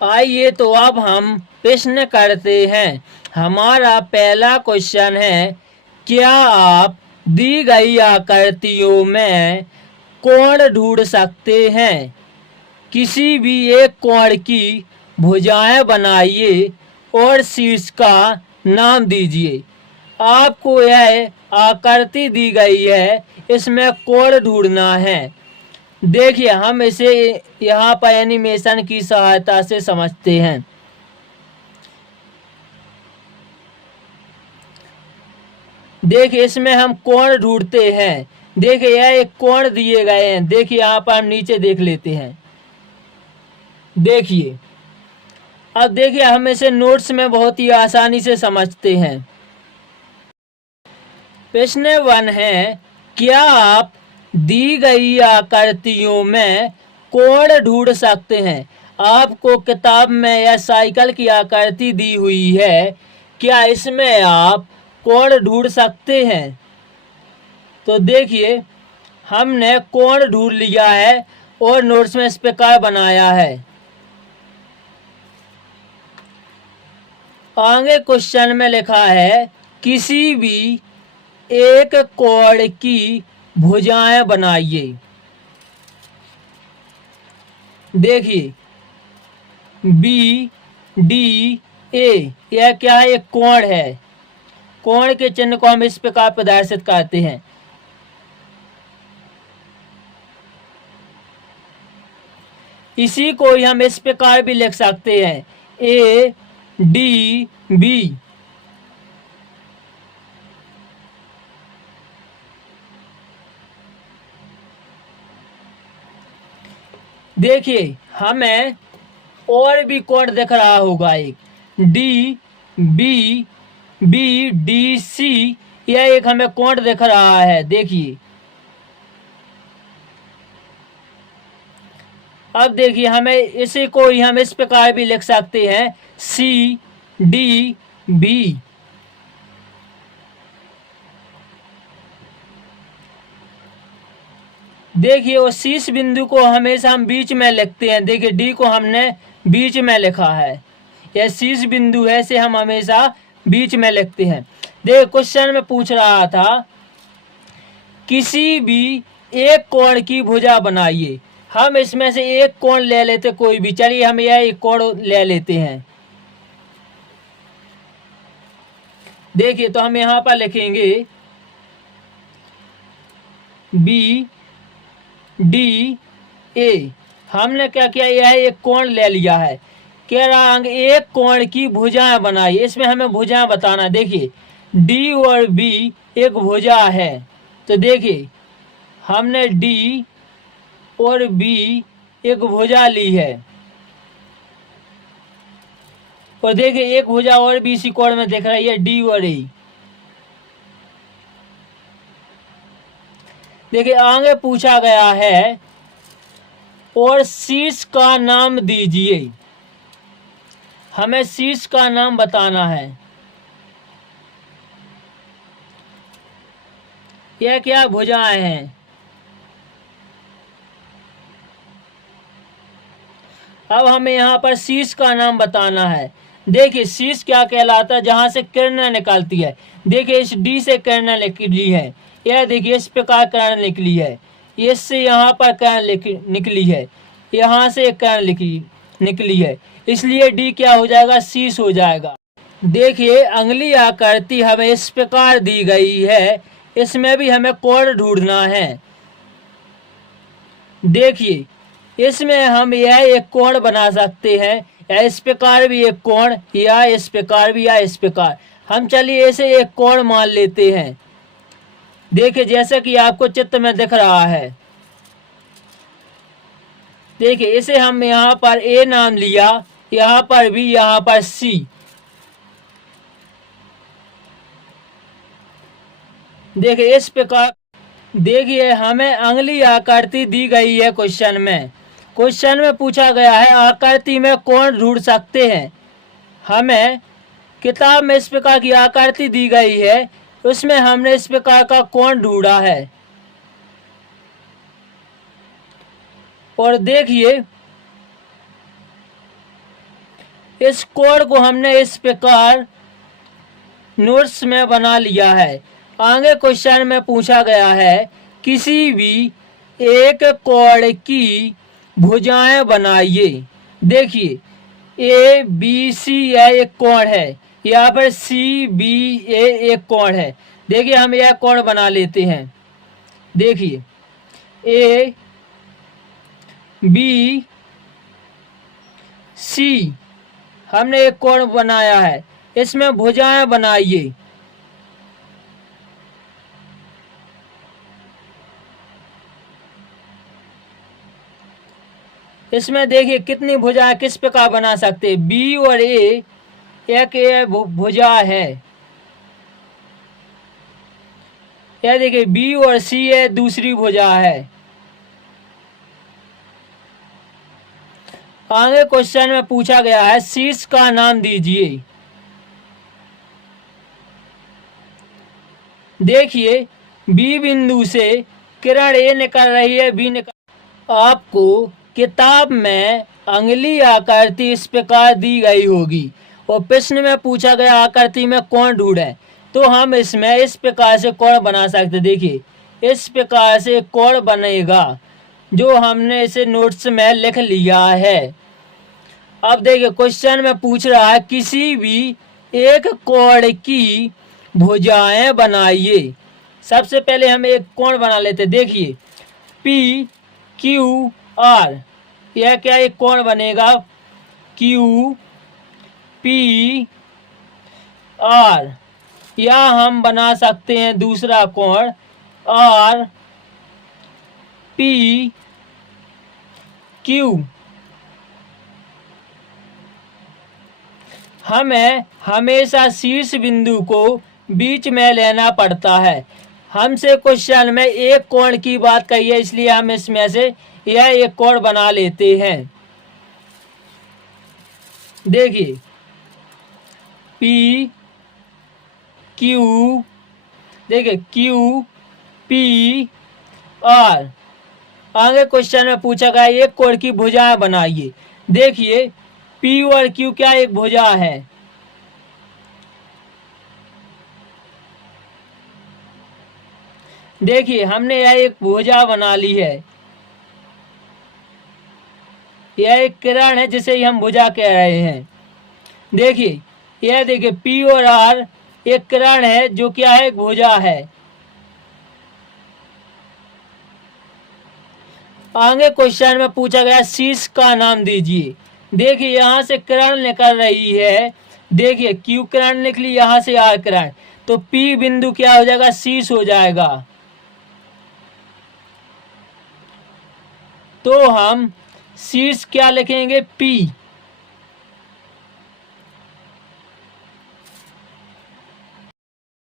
आइए तो अब हम प्रश्न करते हैं। हमारा पहला क्वेश्चन है, क्या आप दी गई आकृतियों में कोण ढूंढ सकते हैं? किसी भी एक कोण की भुजाएं बनाइए और शीर्ष का नाम दीजिए। आपको यह आकृति दी गई है, इसमें कोण ढूंढना है। देखिए, हम इसे यहाँ पर एनिमेशन की सहायता से समझते हैं। देखिए, इसमें हम कोण ढूंढते हैं। देखिए, यह एक कोण दिए गए हैं। देखिए, यहाँ पर हम नीचे देख लेते हैं। देखिए, अब देखिए, हम इसे नोट्स में बहुत ही आसानी से समझते हैं। प्रश्न 1 है, क्या आप दी गई आकृतियों में कोण ढूंढ सकते हैं? आपको किताब में यह साइकिल की आकृति दी हुई है, क्या इसमें आप कोण ढूंढ सकते हैं? तो देखिए, हमने कोण ढूंढ लिया है और नोट्स में इस प्रकार बनाया है। आगे क्वेश्चन में लिखा है, किसी भी एक कोण की भुजाएं बनाइए। देखिए, बी डी ए, यह क्या है? एक कोण है। कोण के चिन्ह को हम इस प्रकार प्रदर्शित करते हैं। इसी को ही हम इस प्रकार भी लिख सकते हैं, ए डी बी। देखिए, हमें और भी कोण दिख रहा होगा, एक D B B D C, यह एक हमें कोण दिख रहा है। देखिए, अब देखिए, हमें इसी को ही हम इस प्रकार भी लिख सकते हैं, सी डी बी। देखिए, वो शीर्ष बिंदु को हमेशा हम बीच में लिखते हैं। देखिए, डी को हमने बीच में लिखा है। यह शीर्ष बिंदु है, इसे हम हमेशा बीच में लिखते हैं। देखिए, क्वेश्चन में पूछ रहा था, किसी भी एक कोण की भुजा बनाइए। हम इसमें से एक कोण ले लेते, कोई भी। चलिए, हम यह एक कोण ले लेते हैं। देखिए, तो हम यहाँ पर लिखेंगे बी डी ए। हमने क्या किया? यह एक कोण ले लिया है। कह रहा है एक कोण की भुजाएं बनाई। इसमें हमें भुजाएं बताना। देखिए, डी और बी एक भुजा है। तो देखिए, हमने डी और बी एक भुजा ली है। और देखिए, एक भुजा और भी इसी कोण में दिख रही है, डी और ए। देखिए, आगे पूछा गया है, और शीर्ष का नाम दीजिए। हमें शीर्ष का नाम बताना है। यह क्या भुजाएं हैं? अब हमें यहाँ पर शीर्ष का नाम बताना है। देखिए, शीर्ष क्या कहलाता है? जहां से किरणें निकलती है। देखिए, इस डी से किरणें निकली है। यह देखिए, इस प्रकार किरण निकली है। इससे यहाँ पर किरण निकली है। यहाँ से एक किरण निकली है। इसलिए डी क्या हो जाएगा? शीर्ष हो जाएगा। देखिए, अगली आकृति हमें इस प्रकार दी गई है। इसमें भी हमें कोण ढूंढना है। देखिए, इसमें हम यह एक कोण बना सकते हैं, या इस प्रकार भी एक कोण, या इस प्रकार भी, या इस प्रकार। हम चलिए इसे एक कोण मान लेते हैं। देखिए, जैसे कि आपको चित्र में दिख रहा है। देखिए, इसे हम यहाँ पर ए नाम लिया, यहाँ पर भी, यहाँ पर सी। देखिए, इस प्रकार। देखिए, हमें अगली आकृति दी गई है क्वेश्चन में। क्वेश्चन में पूछा गया है, आकृति में कोण ढूंढ सकते हैं। हमें किताब में इस प्रकार की आकृति दी गई है, उसमें हमने इस प्रकार का कोण ढूंढा है। और देखिए, इस कोड को हमने इस प्रकार नोट्स में बना लिया है। आगे क्वेश्चन में पूछा गया है किसी भी एक कोड की भुजाएं बनाइए। देखिए ए बी सी यह एक कोण है, यहाँ पर सी बी ए एक कोण है। देखिए हम यह कोण बना लेते हैं। देखिए ए बी सी हमने एक कोण बनाया है, इसमें भुजाएं बनाइए। इसमें देखिए कितनी भुजाएं किस प्रकार बना सकते हैं। बी और ए एक भुजा है, यह देखिए बी और सी है दूसरी भुजा है। आगे क्वेश्चन में पूछा गया है शीर्ष का नाम दीजिए। देखिए बी बिंदु से किरण ए निकल रही है, बी निकल। आपको किताब में अंगुली आकृति इस प्रकार दी गई होगी और प्रश्न में पूछा गया आकृति में कोण ढूंढे, तो हम इसमें इस प्रकार से कोण बना सकते। देखिए इस प्रकार से कोण बनेगा जो हमने इसे नोट्स में लिख लिया है। अब देखिए क्वेश्चन में पूछ रहा है किसी भी एक कोण की भुजाएं बनाइए। सबसे पहले हम एक कोण बना लेते। देखिए पी क्यू आर, यह क्या एक कोण बनेगा क्यू पी आर। या हम बना सकते हैं दूसरा कोण आर पी क्यू। हमें हमेशा शीर्ष बिंदु को बीच में लेना पड़ता है। हमसे क्वेश्चन में एक कोण की बात कही है, इसलिए हम इसमें से यह एक कोण बना लेते हैं। देखिए पी क्यू, देखिए क्यू पी आर। आगे क्वेश्चन में पूछा गया एक कोण की भुजाएं बनाइए। देखिए पी और क्यू क्या एक भुजा है। देखिए हमने यह एक भुजा बना ली है, यह एक किरण है जिसे हम भुजा कह रहे हैं। देखिए यह देखिए पी और आर एक किरण है जो क्या है, एक भुजा है। आगे क्वेश्चन में पूछा गया शीर्ष का नाम दीजिए। देखिए यहाँ से किरण निकल रही है, देखिए क्यू किरण निकली, यहाँ से आर किरण, तो पी बिंदु क्या हो जाएगा, शीर्ष हो जाएगा। तो हम शीर्ष क्या लिखेंगे, पी।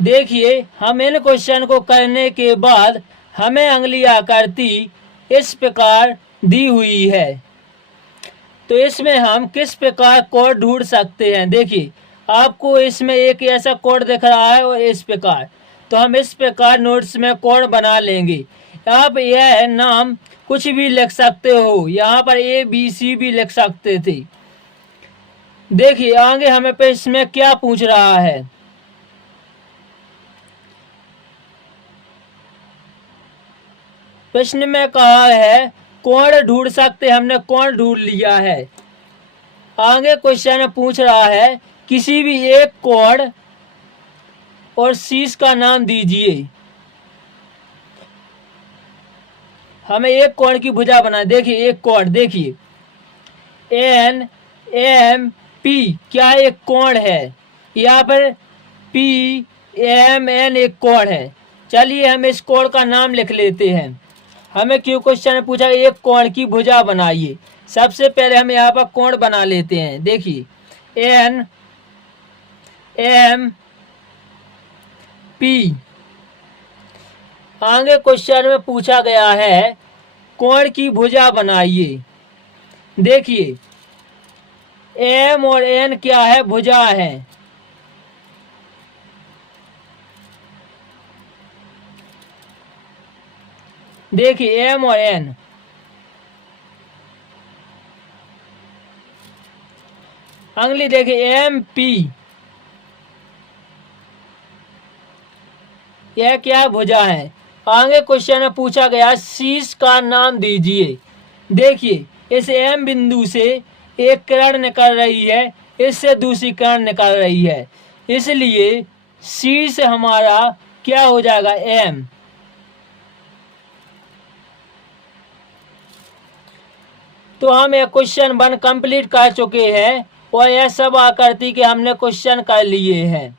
देखिए हम इन क्वेश्चन को करने के बाद हमें अंगुली आकृति इस प्रकार दी हुई है, तो इसमें हम किस प्रकार कोड ढूंढ सकते हैं। देखिए आपको इसमें एक ऐसा कोड दिख रहा है और इस प्रकार, तो हम इस प्रकार नोट्स में कोड बना लेंगे। आप यह नाम कुछ भी लिख सकते हो, यहाँ पर ए बी सी भी लिख सकते थे। देखिए आगे हमें पे इसमें क्या पूछ रहा है। प्रश्न में कहा है कोण ढूंढ सकते, हमने कोण ढूंढ लिया है। आगे क्वेश्चन पूछ रहा है किसी भी एक कोण और शीर्ष का नाम दीजिए। हमें एक कोण की भुजा बना। देखिए एक कोण, देखिए एन एम पी क्या एक कोण है, यहाँ पर पी एम एन एक कोण है। चलिए हम इस कोण का नाम लिख लेते हैं। हमें क्यों क्वेश्चन ने पूछा एक कोण की भुजा बनाइए। सबसे पहले हम यहाँ पर कोण बना लेते हैं। देखिए एन एम पी। आगे क्वेश्चन में पूछा गया है कोण की भुजा बनाइए। देखिए एम और एन क्या है, भुजा है। देखिए एम और एन। अगली देखिए MP, यह क्या भुजा है। आगे क्वेश्चन में पूछा गया शीर्ष का नाम दीजिए। देखिए इस M बिंदु से एक किरण निकल रही है, इससे दूसरी किरण निकल रही है, इसलिए शीर्ष हमारा क्या हो जाएगा M। तो हम यह क्वेश्चन 1 कंप्लीट कर चुके हैं और यह सब आकृति के हमने क्वेश्चन कर लिए हैं।